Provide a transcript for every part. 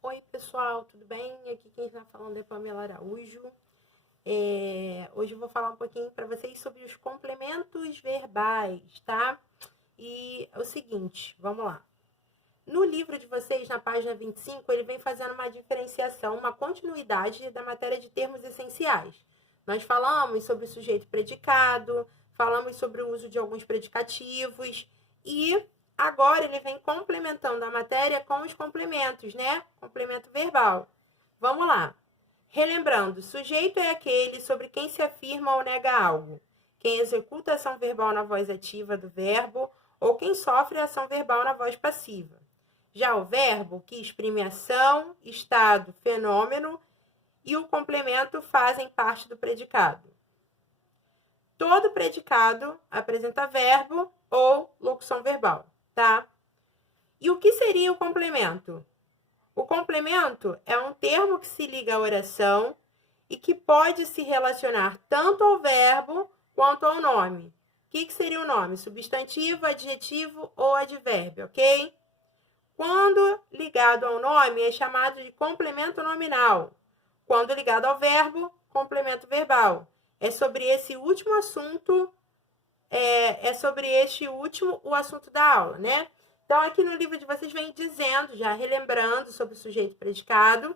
Oi, pessoal, tudo bem? Aqui quem está falando é Pamela Araújo. Hoje eu vou falar um pouquinho para vocês sobre os complementos verbais, tá? E é o seguinte, vamos lá. No livro de vocês, na página 25, ele vem fazendo uma diferenciação, uma continuidade da matéria de termos essenciais. Nós falamos sobre o sujeito predicado, falamos sobre o uso de alguns predicativos e agora ele vem complementando a matéria com os complementos, né? Complemento verbal. Vamos lá. Relembrando, sujeito é aquele sobre quem se afirma ou nega algo. Quem executa a ação verbal na voz ativa do verbo ou quem sofre a ação verbal na voz passiva. Já o verbo, que exprime ação, estado, fenômeno, e o complemento fazem parte do predicado. Todo predicado apresenta verbo ou locução verbal, tá? E o que seria o complemento? O complemento é um termo que se liga à oração e que pode se relacionar tanto ao verbo quanto ao nome. O que seria o nome? Substantivo, adjetivo ou advérbio, ok? Quando ligado ao nome, é chamado de complemento nominal. Quando ligado ao verbo, complemento verbal. É sobre esse último assunto, o assunto da aula, né? Então, aqui no livro de vocês vem dizendo, já relembrando sobre o sujeito predicado,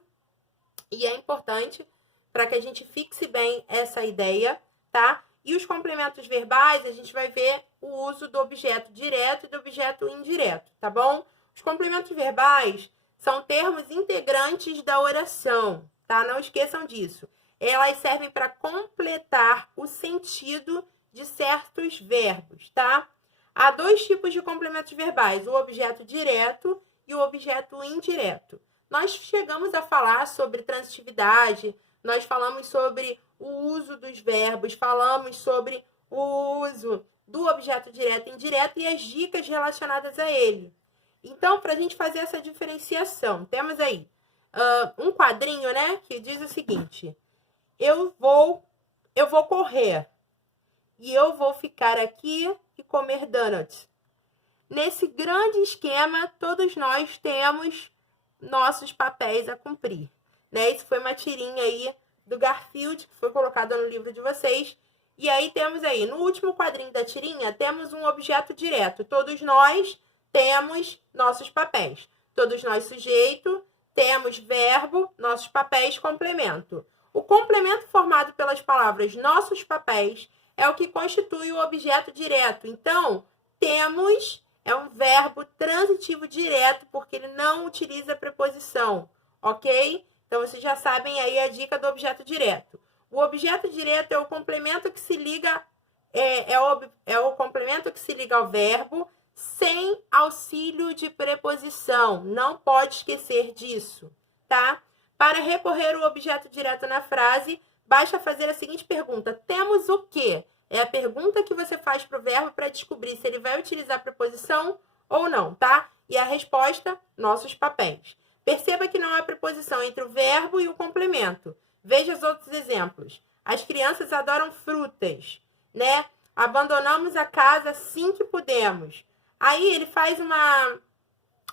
e é importante para que a gente fixe bem essa ideia, tá? E os complementos verbais, a gente vai ver o uso do objeto direto e do objeto indireto, tá bom? Os complementos verbais são termos integrantes da oração, tá? Não esqueçam disso. Elas servem para completar o sentido de certos verbos, tá? Há dois tipos de complementos verbais, o objeto direto e o objeto indireto. Nós chegamos a falar sobre transitividade, nós falamos sobre o uso dos verbos, falamos sobre o uso do objeto direto e indireto e as dicas relacionadas a ele. Então, para a gente fazer essa diferenciação, temos aí um quadrinho, né, que diz o seguinte: eu vou correr e eu vou ficar aqui e comer donuts. Nesse grande esquema, todos nós temos nossos papéis a cumprir, né? Isso foi uma tirinha aí do Garfield, que foi colocada no livro de vocês. E aí temos aí, no último quadrinho da tirinha, temos um objeto direto. Todos nós temos nossos papéis. Todos nós, sujeito, temos verbo, nossos papéis, complemento. O complemento formado pelas palavras nossos papéis é o que constitui o objeto direto. Então, temos é um verbo transitivo direto, porque ele não utiliza preposição, ok? Então, vocês já sabem aí a dica do objeto direto. O objeto direto é o complemento que se liga, o complemento que se liga ao verbo sem auxílio de preposição. Não pode esquecer disso, tá? Para recorrer ao objeto direto na frase, basta fazer a seguinte pergunta: temos o quê? É a pergunta que você faz para o verbo para descobrir se ele vai utilizar a preposição ou não, tá? E a resposta, nossos papéis. Perceba que não há preposição entre o verbo e o complemento. Veja os outros exemplos. As crianças adoram frutas, né? Abandonamos a casa assim que pudemos. Aí ele faz uma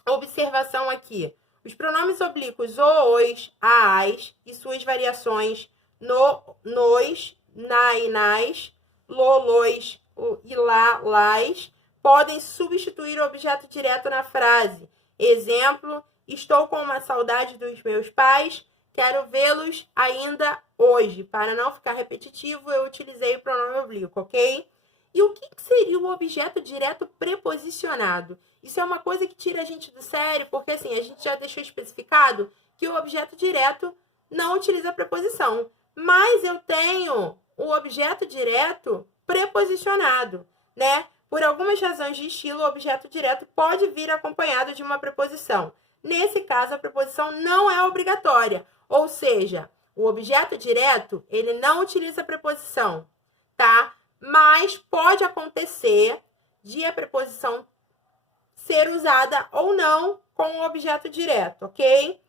observação aqui. Os pronomes oblíquos o, os, a, as e suas variações no, nos, na e nas, lois e lá, las, podem substituir o objeto direto na frase. Exemplo: estou com uma saudade dos meus pais, quero vê-los ainda hoje. Para não ficar repetitivo, eu utilizei o pronome oblíquo, ok? E o que seria o objeto direto preposicionado? Isso é uma coisa que tira a gente do sério, porque assim, a gente já deixou especificado que o objeto direto não utiliza preposição. Mas eu tenho o objeto direto preposicionado, né? Por algumas razões de estilo, o objeto direto pode vir acompanhado de uma preposição. Nesse caso, a preposição não é obrigatória, ou seja, o objeto direto, ele não utiliza preposição, tá? Mas pode acontecer de a preposição ser usada ou não com o objeto direto, ok?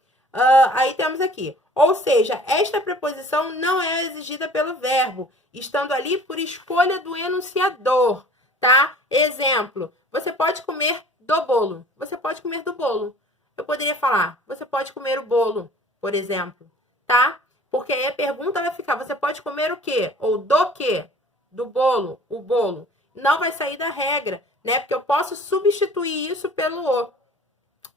Aí temos aqui, ou seja, esta preposição não é exigida pelo verbo, estando ali por escolha do enunciador, tá? Exemplo: você pode comer do bolo. Você pode comer do bolo. eu poderia falar, você pode comer o bolo, por exemplo, tá? Porque aí a pergunta vai ficar, você pode comer o quê? Ou do quê? Do bolo, o bolo. Não vai sair da regra, né? Porque eu posso substituir isso pelo o,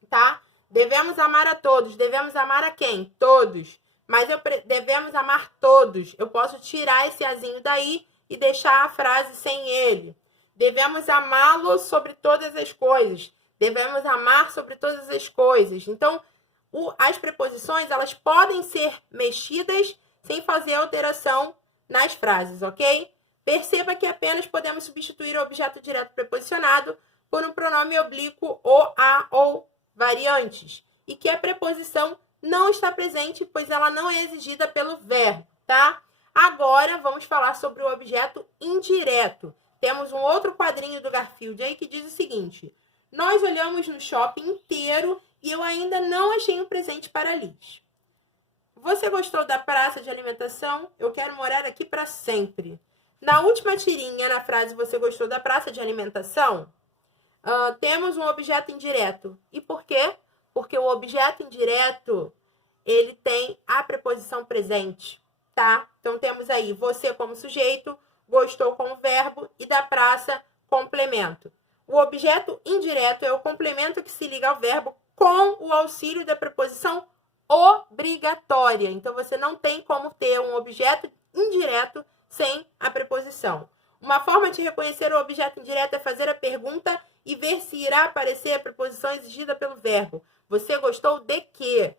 tá? Devemos amar a todos. Devemos amar a quem? Todos. Mas devemos amar todos. Eu posso tirar esse azinho daí e deixar a frase sem ele. Devemos amá-lo sobre todas as coisas. Devemos amar sobre todas as coisas. Então, as preposições, elas podem ser mexidas sem fazer alteração nas frases, ok? Perceba que apenas podemos substituir o objeto direto preposicionado por um pronome oblíquo o, a ou variantes. E que a preposição não está presente, pois ela não é exigida pelo verbo, tá? Agora, vamos falar sobre o objeto indireto. Temos um outro quadrinho do Garfield aí que diz o seguinte: nós olhamos no shopping inteiro e eu ainda não achei um presente para a Liz. Você gostou da praça de alimentação? Eu quero morar aqui para sempre. Na última tirinha, na frase você gostou da praça de alimentação, temos um objeto indireto. E por quê? Porque o objeto indireto, ele tem a preposição presente, tá? Então, temos aí você como sujeito, gostou como verbo e da praça, complemento. O objeto indireto é o complemento que se liga ao verbo com o auxílio da preposição obrigatória. Então, você não tem como ter um objeto indireto sem a preposição. Uma forma de reconhecer o objeto indireto é fazer a pergunta e ver se irá aparecer a preposição exigida pelo verbo. Você gostou de quê?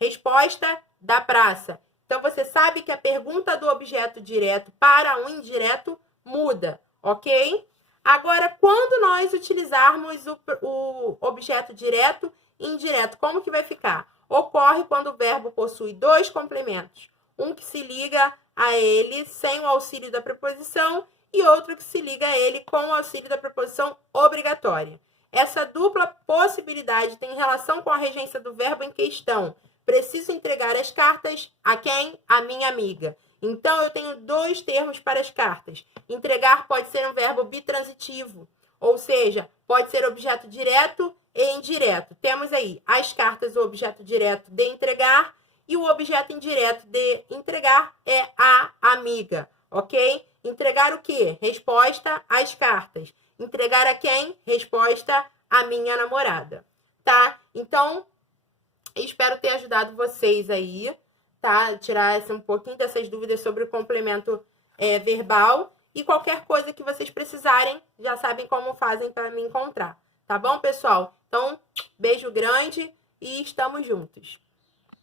Resposta: da praça. Então, você sabe que a pergunta do objeto direto para um indireto muda, ok? Agora, quando nós utilizarmos o objeto direto e indireto, como que vai ficar? Ocorre quando o verbo possui dois complementos. Um que se liga a ele sem o auxílio da preposição e outro que se liga a ele com o auxílio da preposição obrigatória. Essa dupla possibilidade tem relação com a regência do verbo em questão. Preciso entregar as cartas a quem? A minha amiga. Então, eu tenho dois termos para as cartas. Entregar pode ser um verbo bitransitivo, ou seja, pode ser objeto direto e indireto. Temos aí as cartas, o objeto direto de entregar, e o objeto indireto de entregar é a amiga, ok? Entregar o quê? Resposta: as cartas. Entregar a quem? Resposta: a minha namorada, tá? Então, espero ter ajudado vocês aí, tá? Tirar um pouquinho dessas dúvidas sobre o complemento verbal. E qualquer coisa que vocês precisarem, já sabem como fazem para me encontrar. Tá bom, pessoal? Então, beijo grande e estamos juntos.